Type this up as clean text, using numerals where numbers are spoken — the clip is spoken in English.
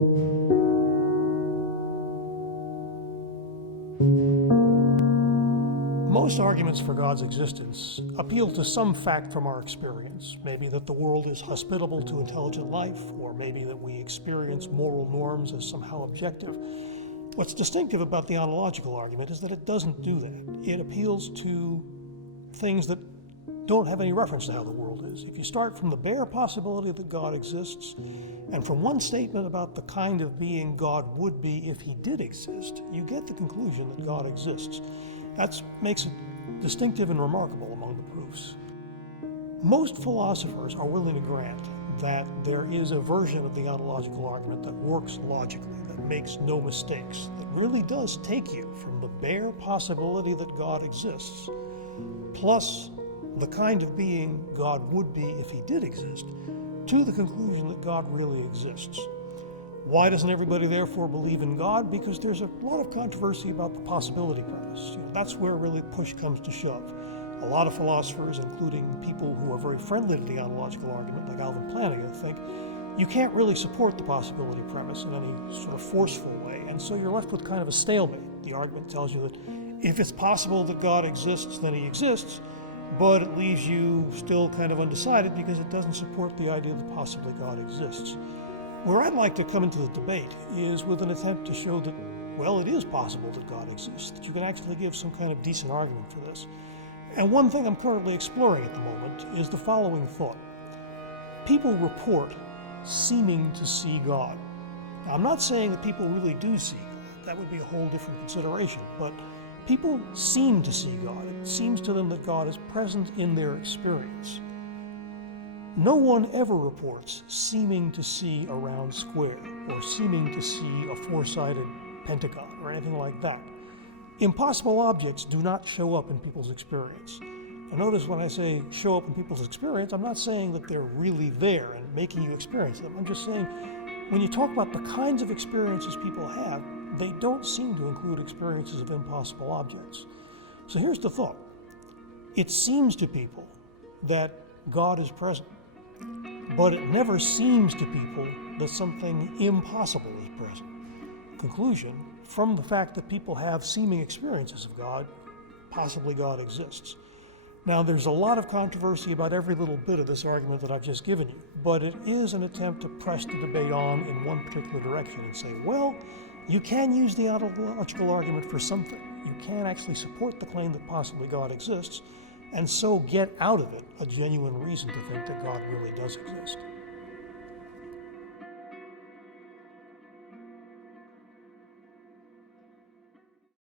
Most arguments for God's existence appeal to some fact from our experience. Maybe that the world is hospitable to intelligent life, or maybe that we experience moral norms as somehow objective. What's distinctive about the ontological argument is that it doesn't do that. It appeals to things that don't have any reference to how the world is. If you start from the bare possibility that God exists, and from one statement about the kind of being God would be if he did exist, you get the conclusion that God exists. That makes it distinctive and remarkable among the proofs. Most philosophers are willing to grant that there is a version of the ontological argument that works logically, that makes no mistakes, that really does take you from the bare possibility that God exists, plus the kind of being God would be if he did exist, to the conclusion that God really exists. Why doesn't everybody therefore believe in God? Because there's a lot of controversy about the possibility premise. That's where really push comes to shove. A lot of philosophers, including people who are very friendly to the ontological argument, like Alvin Plantinga, think you can't really support the possibility premise in any sort of forceful way, and so you're left with kind of a stalemate. The argument tells you that if it's possible that God exists, then he exists, but it leaves you still kind of undecided because it doesn't support the idea that possibly God exists. Where I'd like to come into the debate is with an attempt to show that, well, it is possible that God exists, that you can actually give some kind of decent argument for this. And one thing I'm currently exploring at the moment is the following thought. People report seeming to see God. Now, I'm not saying that people really do see God. That would be a whole different consideration. But people seem to see God. It seems to them that God is present in their experience. No one ever reports seeming to see a round square or seeming to see a four-sided pentagon or anything like that. Impossible objects do not show up in people's experience. And notice when I say show up in people's experience, I'm not saying that they're really there and making you experience them. I'm just saying when you talk about the kinds of experiences people have, they don't seem to include experiences of impossible objects. So here's the thought. It seems to people that God is present, but it never seems to people that something impossible is present. Conclusion, from the fact that people have seeming experiences of God, possibly God exists. Now, there's a lot of controversy about every little bit of this argument that I've just given you, but it is an attempt to press the debate on in one particular direction and say, well, you can use the ontological argument for something. You can actually support the claim that possibly God exists, and so get out of it a genuine reason to think that God really does exist.